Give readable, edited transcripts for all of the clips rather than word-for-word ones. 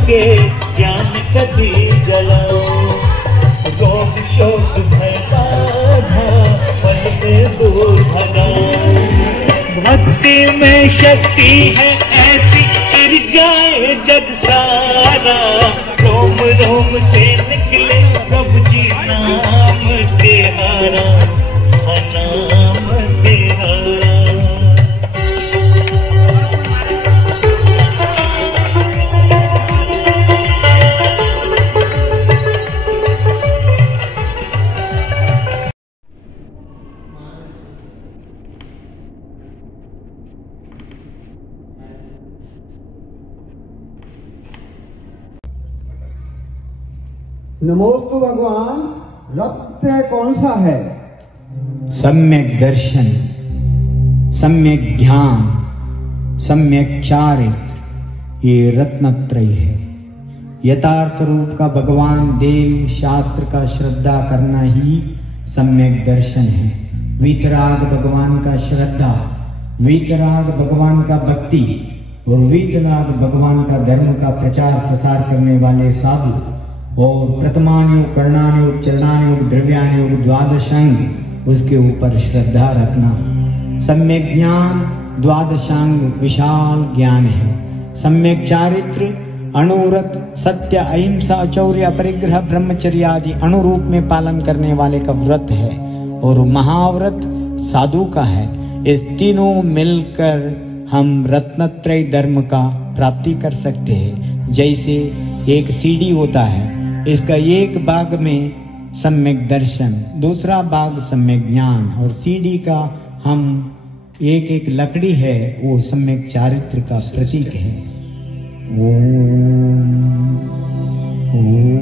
के ज्ञान कभी जलाओ। रोग शोक भय बाधा पल में दूर भगाओ। भक्ति में शक्ति है ऐसी गिर जाए जग सारा। रोम रोम से निकले प्रभु जी नाम तिहारा, नाम तिहारा। नमोस्तु भगवान, रत्न कौन सा है? सम्यक दर्शन, सम्यक ज्ञान, सम्यक चारित्र, ये रत्नत्रय है। यथार्थ रूप का भगवान देव शास्त्र का श्रद्धा करना ही सम्यक दर्शन है। वीतराग भगवान का श्रद्धा, वीतराग भगवान का भक्ति और वीतराग भगवान का धर्म का प्रचार प्रसार करने वाले साधु और प्रथमानुयोग, कर्णानुयोग, चरणानुयोग, द्रव्यानुयोग, द्वादशांग उसके ऊपर श्रद्धा रखना। सम्यक ज्ञान द्वादशांग विशाल ज्ञान है। सम्यक चारित्र अणुव्रत, सत्य, अहिंसा, चौर्य, अपरिग्रह, ब्रह्मचर्य आदि अणुरूप में पालन करने वाले का व्रत है और महाव्रत साधु का है। इस तीनों मिलकर हम रत्नत्रय धर्म का प्राप्ति कर सकते हैं। जैसे एक सीढ़ी होता है, इसका एक भाग में सम्यक दर्शन, दूसरा भाग सम्यक ज्ञान और सीढ़ी का हम एक एक लकड़ी है वो सम्यक चारित्र का प्रतीक है। ओम ओम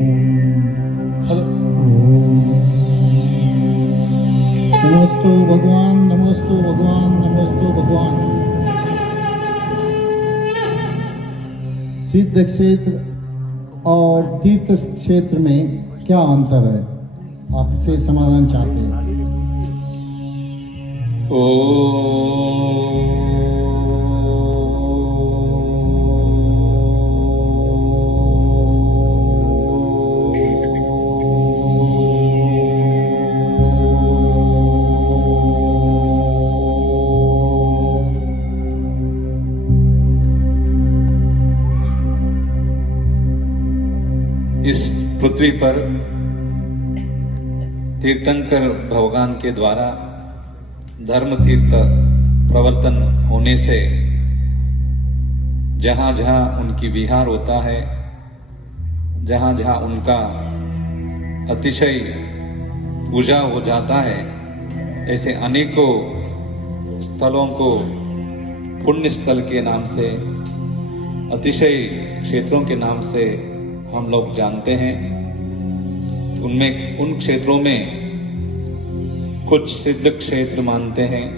नमोस्तु भगवान, नमोस्तु भगवान, नमोस्तु भगवान। सिद्ध क्षेत्र और तीर्थ क्षेत्र में क्या अंतर है? आपसे समाधान चाहते हैं। इस पृथ्वी पर तीर्थंकर भगवान के द्वारा धर्म तीर्थ प्रवर्तन होने से जहां जहां उनकी विहार होता है, जहां जहां उनका अतिशय पूजा हो जाता है, ऐसे अनेकों स्थलों को पुण्य स्थल के नाम से, अतिशय क्षेत्रों के नाम से हम लोग जानते हैं। उनमें उन क्षेत्रों में कुछ सिद्ध क्षेत्र मानते हैं,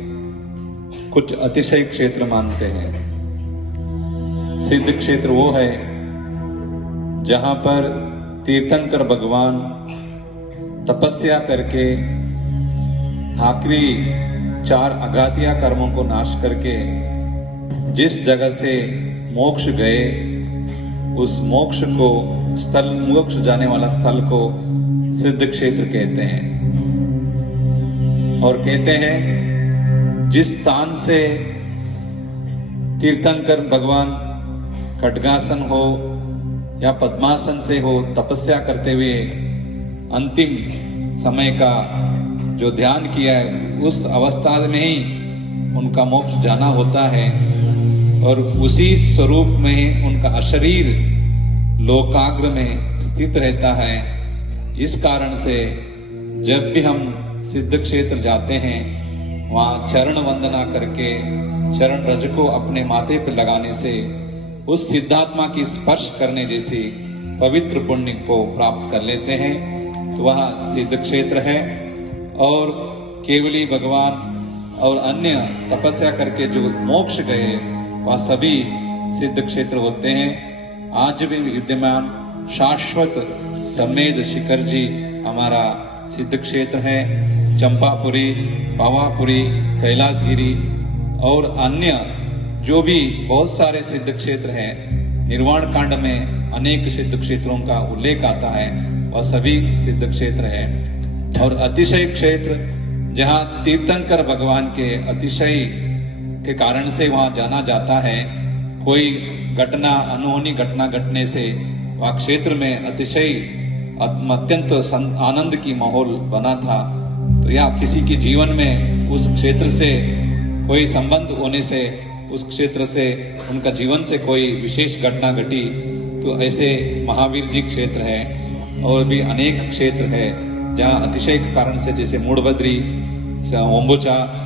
कुछ अतिशय क्षेत्र मानते हैं। सिद्ध क्षेत्र वो है जहां पर तीर्थंकर भगवान तपस्या करके आखिरी 4 अघातिया कर्मों को नाश करके जिस जगह से मोक्ष गए, उस मोक्ष को स्थल, मोक्ष जाने वाला स्थल को सिद्ध क्षेत्र कहते हैं। और कहते हैं जिस स्थान से तीर्थंकर भगवान खड्गासन हो या पद्मासन से हो तपस्या करते हुए अंतिम समय का जो ध्यान किया है, उस अवस्था में ही उनका मोक्ष जाना होता है और उसी स्वरूप में उनका अशरीर लोकाग्र में स्थित रहता है। इस कारण से जब भी हम सिद्ध क्षेत्र जाते हैं, वहां चरण वंदना करके चरण रज को अपने माथे पर लगाने से उस सिद्धात्मा की स्पर्श करने जैसी पवित्र पुण्य को प्राप्त कर लेते हैं। तो वह सिद्ध क्षेत्र है। और केवली भगवान और अन्य तपस्या करके जो मोक्ष गए, वह सभी सिद्ध क्षेत्र होते हैं। आज भी विद्यमान शाश्वत समेद शिखर जी हमारा सिद्ध क्षेत्र है। चंपापुरी, पावापुरी, कैलाशगिरी और अन्य जो भी बहुत सारे सिद्ध क्षेत्र हैं, निर्वाण कांड में अनेक सिद्ध क्षेत्रों का उल्लेख आता है, वह सभी सिद्ध क्षेत्र है। और अतिशय क्षेत्र, जहां तीर्थंकर भगवान के अतिशय के कारण से वहां जाना जाता है। कोई घटना, अनहोनी घटना घटने से वह क्षेत्र में अतिशय अत्यंत आनंद की माहौल बना था, तो या किसी के जीवन में उस क्षेत्र से कोई संबंध होने से, उस क्षेत्र से उनका जीवन से कोई विशेष घटना घटी, तो ऐसे महावीर जी क्षेत्र है। और भी अनेक क्षेत्र है जहां अतिशय के कारण से, जैसे मूढ़बद्री, ओम्बुचा,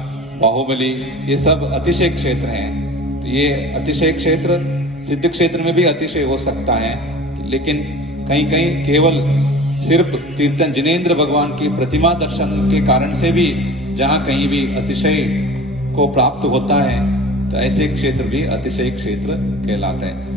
बाहुबली, ये सब अतिशय क्षेत्र हैं। तो ये अतिशय क्षेत्र सिद्ध क्षेत्र में भी अतिशय हो सकता है, लेकिन कहीं कहीं केवल सिर्फ तीर्थन जिनेंद्र भगवान की प्रतिमा दर्शन के कारण से भी जहां कहीं भी अतिशय को प्राप्त होता है, तो ऐसे क्षेत्र भी अतिशय क्षेत्र कहलाते हैं।